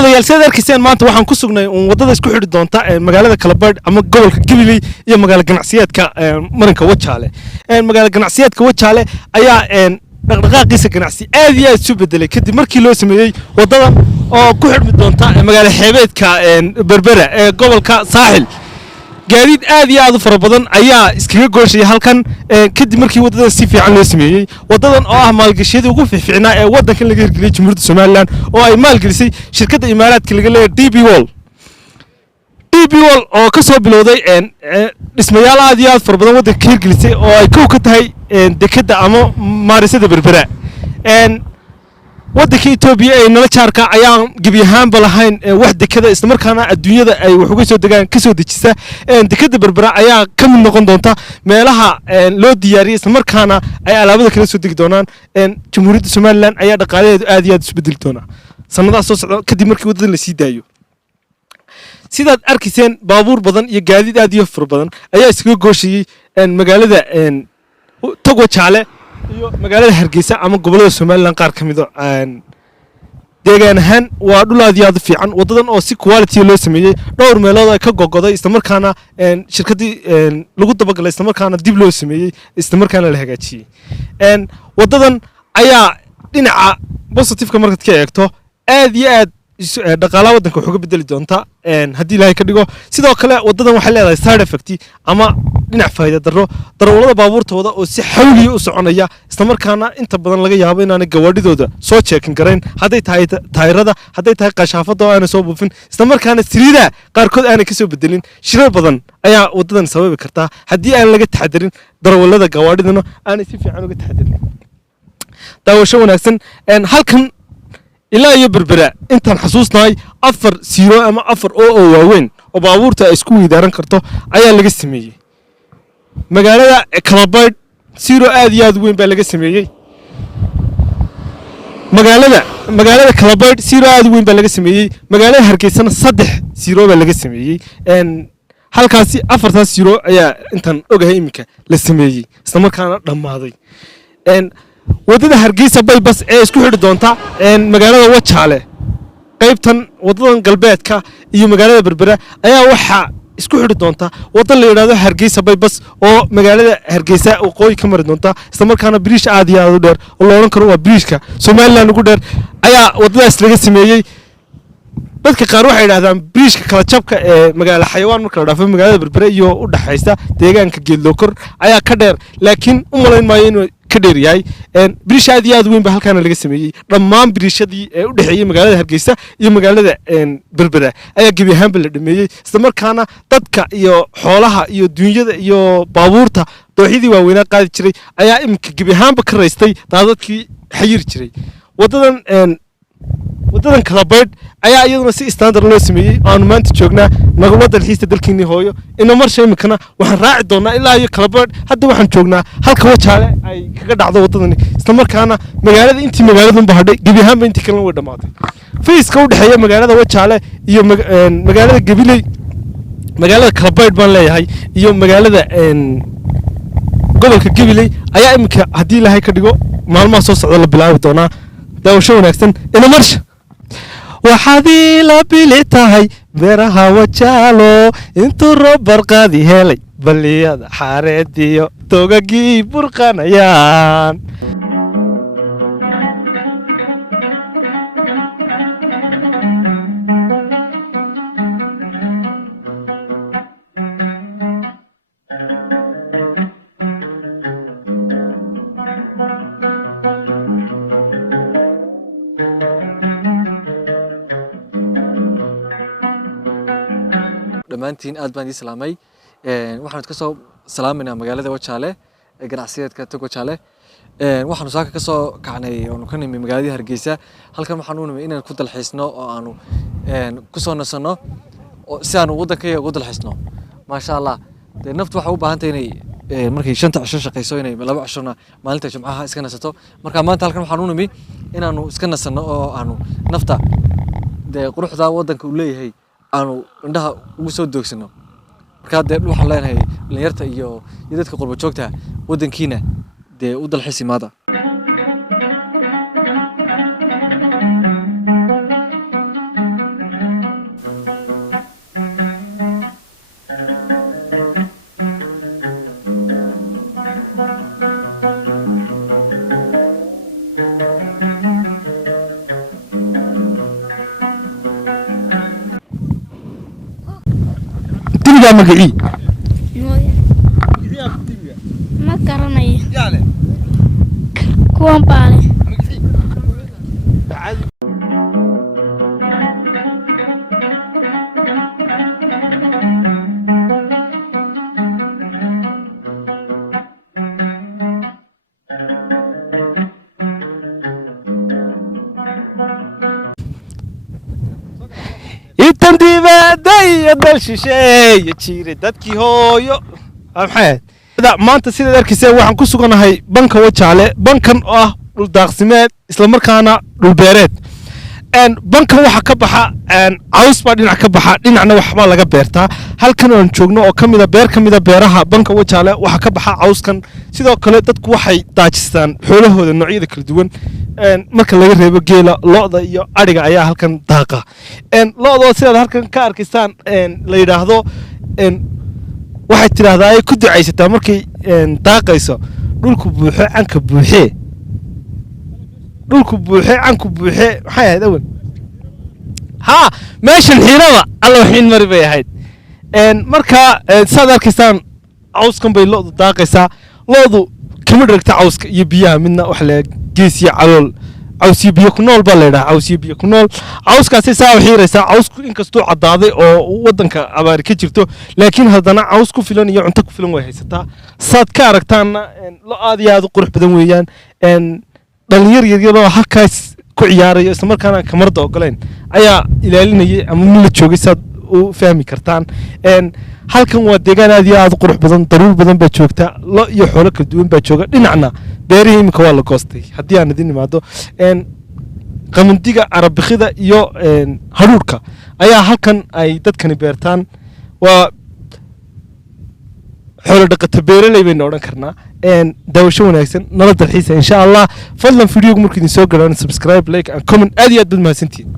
daawadayaal sida arkaysan maanta waxaan ku sugnay wadada isku xidhi doonta magaalada Kalabayd ama gobolka Gabiley iyo magaalada ganacsiyeedka marinka Wajaale magaalada ganacsiyeedka Wajaale ayaa dhaqdhaqaaqiisa ganacsi aad iyo aad isu bedelay kadib markii loo sameeyay wadadan oo ku xidhmi doonta magaalada xeebeedka Berbera ee gobolka Saaxil gaadiid aad iyo aad u fara badan ayaa iskaga gooshay halkan kadib markii wadadan si fiican loo sameeyay wadadan oo ah maalgashiyada ugu fiicnaa ee wadankan laga hirgeliyay Jamhuuriyadda Soomaaliland oo ay maalgelisay shirkadda Imaaraadka laga leeyahay DP World oo ka soo bilowday dhismayaal aad iyo aad fara badan wadanka ka hirgelisay oo ay koow ka tahay dekada ama maarisada Berbera waddanka Itoobiya ee nala jaarka ayaan gabi ahaanba lahayn wax dekada isla markaana adduunyada ay wax uga soo degaan ka soo dejisa dekada Berbera ayaa ka mid noqon doonta meelaha loo diyaariyay isla markaana ay alaabada kala soo degi doonaan Jamhuuriyadda Soomaaliland ayaa dhaqaalaheedu aad iyo aad isu bedeli doona sanadaha soo socda kadib markii wadadan la sii daayo sidaad arkayseen baabuur badan iyo gaadiid aad iyo far badan ayaa iskaga gooshayay magaalada Wajaale iyo magaalada Hargeysa ama gobolada Soomaaliland qaar kamid ah deegaan ahaan waa dhul aad iyo aad u fiican wadadan oo si quality loo sameeyay dhowr meelood ay ka gogoday isla markaana shirkadii lagu dabagalay isla markaana dib loo sameeyay isla markaana la hagaajiyay wadadan ayaa dhinaca positive ka markaad ka eegto aad iyo aad dhaqaalaha wadanka wuxuu ka bedeli doonta haddii Ilaahay ka dhigo sidoo kale wadadan waxay leedahay side effect ama dhinac faa'iido darro darawalada baabuurtooda oo si xawli u soconaya isla markaana inta badan laga yaabo inaanay gawaadhidooda soo checkin gareyn haday tahay taayirada haday tahay qashaafada oo aanay soo buufin isla markaana siriida qaarkood aanay ka soo bedelin shirar badan ayaa wadadan sababi karta haddii aan laga taxadirin darawalada gawaadhidana aanay si fiican uga taxadirin daawasho wanaagsan halkan ilaa iyo Berbera intaan xasuusnahay 4 ama 4 oo waaweyn oo baabuurta ay isku weydaaran karto ayaa laga sameeyay magaalada Kalabayd 0 aad iyo aad weyn baa laga sameeyay magaalada Kalabayd 0 aad weyn baa laga sameeyay magaalada Hargeysa 3 baa laga sameeyay halkaasi 4 ayaa intaan ogahay imika la sameeyay isla markaana dhamaaday wadada Hargeysa bypass ee isku xidhi doonta magaalada Wajaale qaybtan wadadan galbeedka iyo magaalada Berbera ayaa waxa isku xidhi doonta wada la yiraahdo Hargeysa bypass oo magaalada Hargeysa oo qoy ka mari doonta isla markaana bridge aad iyo aad u dheer oo la oran karo waa bridge-ka Soomaaliland ugu dheer ayaa wadadaas laga sameeyay dadka qaar waxay yiraahdaan bridge-ka kala jabka ee magaalada xayawaan marka la dhaafo magaalada Berbera iyo u dhaxaysta deegaanka Geeldokor ayaa ka dheer laakiin u malayn maayo inuu ka dheer yahay bridge aad iyo aad weyn baa halkan laga sameeyay dhammaan bridge-yadii ee u dhaxeeyay magaalada Hargeysa iyo magaalada Berbera ayaa gabi ahaanba la dhameeyay isla markaana dadka iyo xoolaha iyo dunyada iyo baabuurta dooxidii waaweynaa qaadi jiray ayaa imika gabi ahaanba ka raystay daadadkii xayir jiray wadadan Kalabayd ayaa iyaduna si standard loo sameeyay aan maanta joognaa nagula dalxiista dalkeenii hooyo ina marshay imikana waxaan raaci doonaa ilaa iyo Kalabayd hadda waxaan joognaa halka Wajaale ay kaga dhacdo wadadan isla markaana magaalada intii magaaladan bahadhay gabi ahaanba intii kale way dhamaatay fiiska u dhaxeeya magaalada Wajaale iyo magaalada Gabiley magaalada Kalabayd baan leeyahay iyo magaalada gobolka Gabiley ayaa imika haddii Ilaahay ka dhigo maalmaha soo socda la bilaabi doonaa daawasho wanaagsan ina marsha waxaadii la bilitahay beeraha Wajaalo intuu roob barqaadi helay baliyada xareediyo toogagii burqanayaan dhammaantiin aad baan idin salaamay waxaan ka soo salaaminaa magaalada Wajaale ee ganacsiyeedka Wajaale waxaanu saaka ka soo kacnay oo ka nimid magaalada Hargeysa halkan waxaan u nimid inaan ku dalxiisno oo aanu ku soo nasano si aanu wadanka ugu dalxiisno maasha Allah naftu waxa u baahan tahay inay markay 5 cisho shaqeyso inay 2 cishona maalinta Jimcaha iska nasato marka maanta halkan waxaan u nimid inaanu iska nasano oo aanu nafta quruxda wadanka u leeyahay aanu indhaha ugu soo doogsano marka waxaan leenahay dhalinyarta iyo dadka qurbo joogta wadankiina u dalxiis imaada dibigaa magacii ma garanayo kuwan baale intan dibaaday dal shisheeye jiray dadkii hooyo maxay maanta sidaad arkayseen waxaan ku suganahay banka Wajaale bankan oo ah dhul daaqsimeed isla markaana dhul beereed bankan waxa ka baxa caws baa dhinac ka baxa dhinacna waxba laga beertaa halkan aan joogno oo kamida beer kamida beeraha banka Wajaale waxa ka baxa cawskan sidoo kale dadku waxay daajistaan xoolahooda noocyada kala duwan marka laga reebo geela lo'da iyo ariga ayaa halkan daaqa lo'da sidaad halkan ka arkaysaan la yiraahdo waxay tiraahdaa ay ku ducaysataa markay daaqayso dhulku buuxo canka buuxee dhulku buuxee canku buuxee maxay ahayd awan ها ماشي الحيرة الله حين مري بيهاyd marka saad arkaysaan cawskan bay loodu daaqaysaa loodu kama dhigta cawska iyo biyaha midna wax la gees iyo calool caws iyo biyo ku nool baa leeyahay caws iyo biyo ku nool cawskaasi saa u xiiraysaa cawsku inkastoo cadaaday oo wadanka abaar ka jirto laakiin haddana caws ku filan iyo cunto ku filan way haysataa saad ka aragtaana lo aad iyo aad u qurux badan weeyaan dhalinyar yar oo halkaas ku ciyaarayo isla markaana kamarda ogoleen ayaa ilaalinayay ama mid la joogay saad u fahmi kartaan halkan waa deegaan aad iyo aad u qurux badan daruur badan baa joogta lo iyo xoolo kala duwan baa jooga dhinacna beerihii imika waa la goostay haddii aan idin imaado qamandiga arabikida iyo haruurka ayaa halkan ay dadkani beertaan waa xoolo dhaqato beeraley baynu odhan karnaa daawasho wanaagsan nala dalxiisa insha allah fadlan fiidiyowga markuu idin soo galaan subscribe like and comment aad iyo aad baad mahadsantihiin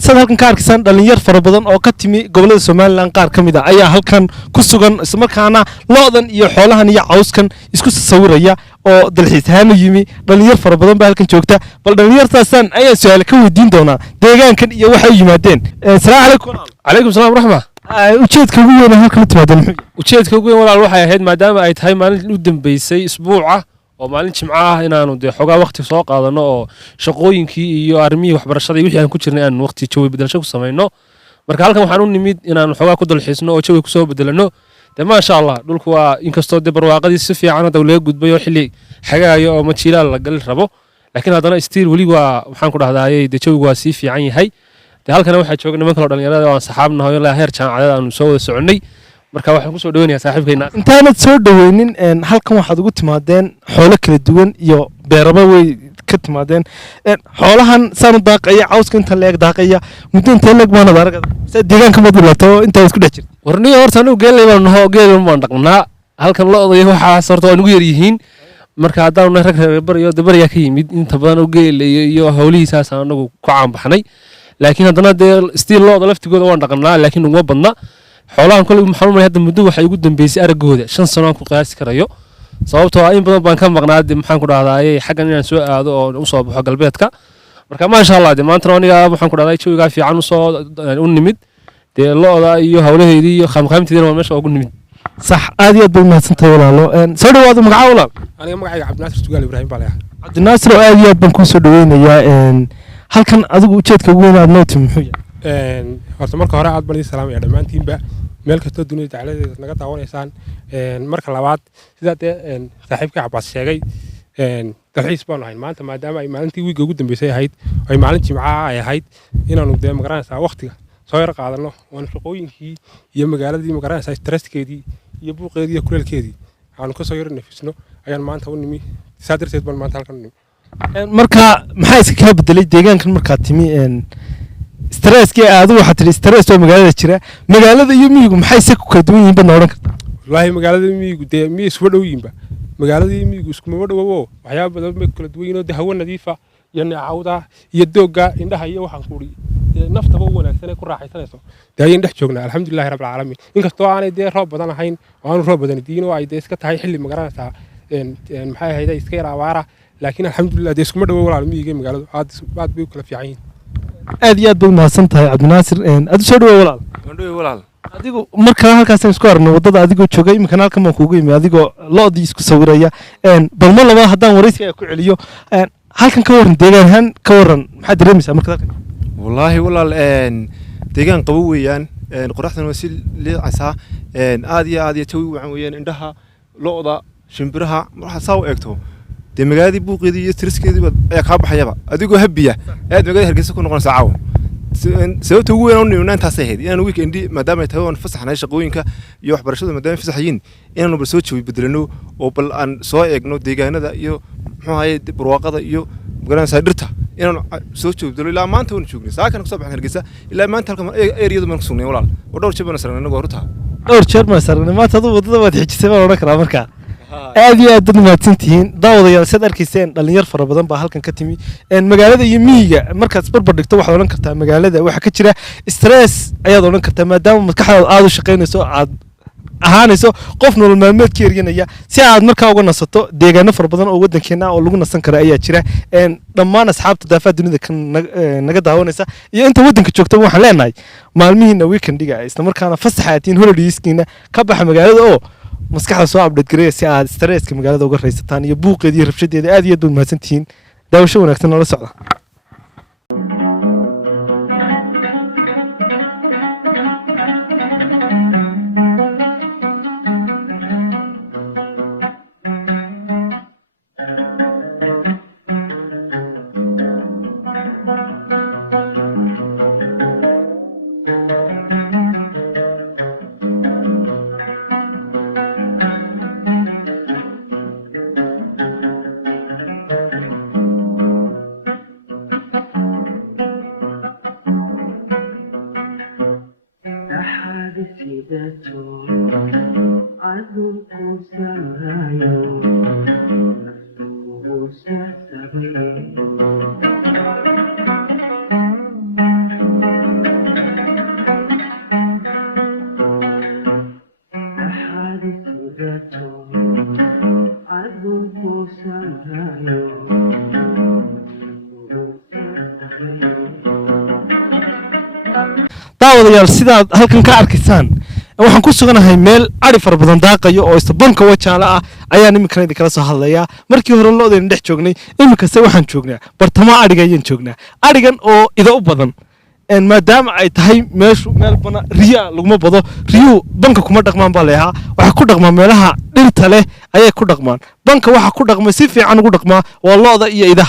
sad halkan ka arkaysaan dhalinyar fara badan oo ka timi gobolada Soomaaliland qaar kamid ah ayaa halkan ku sugan isla markaana loodan iyo xoolahan iyo cawskan isku sawiraya oo dalxiis ahaan yimi dhalinyar fara badan baa halkan joogta bal dhalinyartaasan ayaa su'aal ka weydiin doona deegaankan iyo waxa ay yimaadeen assalaamu calaykum salaam raxma ujeedka ugu weyn halkan timaadeen ujeedka ugu weyn walaal waxay ahayd maadaama ay tahay maalin u dambeysay isbuuca oo maalin jimco ah inaanu de xogaa waqti soo qaadano oo shaqooyinkii iyo arrimihii waxbarashada wixii aan ku jirnay aan waqti jawi bedelasho ku samayno marka halkan waxaan u nimid inaan xogaa ku dalxiisno oo jawi ku soo bedelano de ma sha Allah dhulku waa inkastoo de barwaaqadii si fiican oo dawladda gudbay oo xilli xagaayo oo majiilaal la gal rabo laakiin haddana stiil wali waa waxaan ku dhahdaayay de jawigu waa si fiican yahay de halkan waxaa jooga niman kale oo dhalinyarada oo aan saxaabnahay ilaa heer jaamacadeed aanu soo wada soconay marka waxaan ku soo dhaweynayaa saaxiibkayna intaanad soo dhaweynin halkan waxaad ugu timaadeen xoolo kala duwan iyo beeraba way ka timaadeen xoolahan saan u daaqaya cawska inta leeg daaqaya muddo inta leeg baan aragay sida deegaanka mad lato inta isku dhex jirta warniyo horta anu geelay baan naho geelay baan dhaqnaa halkan looday waxa horta waa ugu yar yihiin marka haddaan rag reer iyo dabariya ka yimid inta badan oo geelay iyo hawlihiisaas anagu ku caan baxnay laakiin haddana de stiil looda laftigooda waan dhaqnaa laakiin uma badna xoolahan kulli maxaa ma hadda muddo waxay ugu dambeysay aragooda 5 sano aan ku qiyaasi karayo sababtoo ah in badan baan ka maqnaad maxaan ku dhahdaayay xaggan inaan soo aado oo u soo baxo galbeedka marka ma sha Allah de maanta aniga waxaan ku dhahdaay jawiga fiican u soo u nimid de looda iyo hawlaheedii iyo khamkhamtiina waa meesha ugu nimid صح هذه بالمهندس ولاalo soo dhawaado magaca walaal aniga magacayga Cabdinaasir Sugaal Ibrahim baa leeyahay Cabdinaasir oo aad iyo aad baan ku soo dhaweynayaa halkan adigu ujeedka ugu weyn aad noo timi muxuu yahay horta marka hore aad baan salaamaya dhamaantiinba meel kasta dunida tacaladeeda naga daawanaysaan marka labaad sida saaxiibka Cabbaas sheegay dalxiis baan ahayn maanta maadaama ay maalintii wiiga ugu dambeysay ahayd ay maalin jimcaha ay ahayd inaanu de magaranaysaa waqtiga soo yar qaadano oo shaqooyinkii iyo magaaladii magaranaysaa stresskeedii iyo buuqeedii iyo kuleelkeedii aanu ka soo yar nafisno ayaan maanta u nimi saadirteed baan maanta halkan nimi marka maxay iska kala bedelay deegaankan marka timi stresskii aad waxa tiri stress oo magaalada jira magaalada iyo miyigu maxay si ku kala duwan yihiin baan oran kartaa wallahi magaalada miyigu de miyi isku dhow yihiin magaalada miyigu isku ma dhawo waxyaabo badan bay kala duwan yihiin oo hawo nadiif ah iyo neecawda iyo dooga indhaha iyo waxaan ku naftaba u wanaagsan ee ku raaxaysanayso dee ayaan dhex joognaa alxamdulillahi rabbil caalamiin inkastoo aanay dee roob badan ahayn oo aanu roob badan diin oo ay dee iska tahay xilli magaranaysaa maxay ahayd iska yar abaara laakiin alxamdulilah dee iskuma dhawo walaal miyiga magaaladu aad bay u kala fiican yihiin aad iyo aad baad mahadsan tahay cabdinaasir aad soo dhawo walaal adigu markaa halkaasaan isku aragno waddada adigoo jooga iminkana halkan baan kuugu imi adigoo lo'dii isku sawiraya bal mar labaad haddaan waraysiga ku celiyo halkan ka waran deegaan ahaan ka waran maxaad dareemaysaa markaad halkan wallaahi walaal deegaan qabo weeyaan qoraxdana waa si liicaysaa aad iyo jawi wacan weeyaan indhaha lo'da shimbiraha markaad saa u eegto dee magaaladii buuqeedii iyo tiriskeedii ayaa kaa baxayaba adigoo habiya aad magaalada hargeysa ku noqonaysaa caawa sababta ugu weyn oo nimna intaasay ahayd inaanu weekendi maadaama ay tahay oon fasaxnay shaqooyinka iyo waxbarashada maadaama ay fasax yihiin inaanu bal soo jawi bedelano oo bal aan soo eegno deegaanada iyo muxuu ahaye barwaaqada iyo magaranaysaa dhirta inaanu soo jawi bedelo ilaa maanta waanu joognay saakana kasoo baxan hargeysa ilaa maanta halkan eriyadu baan ku sugnay walaal oo dhowr jeer baan saragnay anagoo horta dhowr jeer baan saragnay maanta aduu waddada waad xijisay baan odhan karaa markaa aad iyo aad mahadsantihiin daawadayaal siad arkayseen dhalinyar fara badan baa halkan ka timi magaalada iyo miyiga markaad isbarbar dhigto waxaad odhan kartaa magaalada waxaa ka jira stress ayaad odhan kartaa maadaama maskaxdaada aad u shaqaynayso aad ahaanayso qof nolol maalmeedka eryanaya si aad markaa uga nasato deegaano fara badan oo waddankeena ah oo lagu nasan karo ayaa jira dhammaan asxaabta daafaha dunida kan naga daawanaysa iyo inta waddanka joogtaba waxaan leenahay maalmihiina weekendiga isla markaana fasaxa atiin holidayskiina ka baxa magaalada oo maskaxda soo update gareeya si aad stresska magaalada uga raysataan iyo buuqeeda iyo rabshadeeda aad iyo aad baad mahadsantihiin daawasho wanaagsan nala socda daawadayaal sidaad halkan ka arkaysaan waxaan ku suganahay meel ari fara badan daaqayo oo istabanka wajaale ah ayaan iminkana idinkala soo hadlayaa markii hore lo'dayna dhex joognay iminkase waxaan joognaa bartamaha adhiga ayaan joognaa adhigan oo ida u badan maadaama ay tahay meeshu meel bana riya laguma bado riyuhu banka kuma dhaqmaan baa leeyahaa waxay ku dhaqmaan meelaha dhirta leh ayay ku dhaqmaan banka waxa ku dhaqmay si fiican ugu dhaqmaa waa lo'da iyo idaha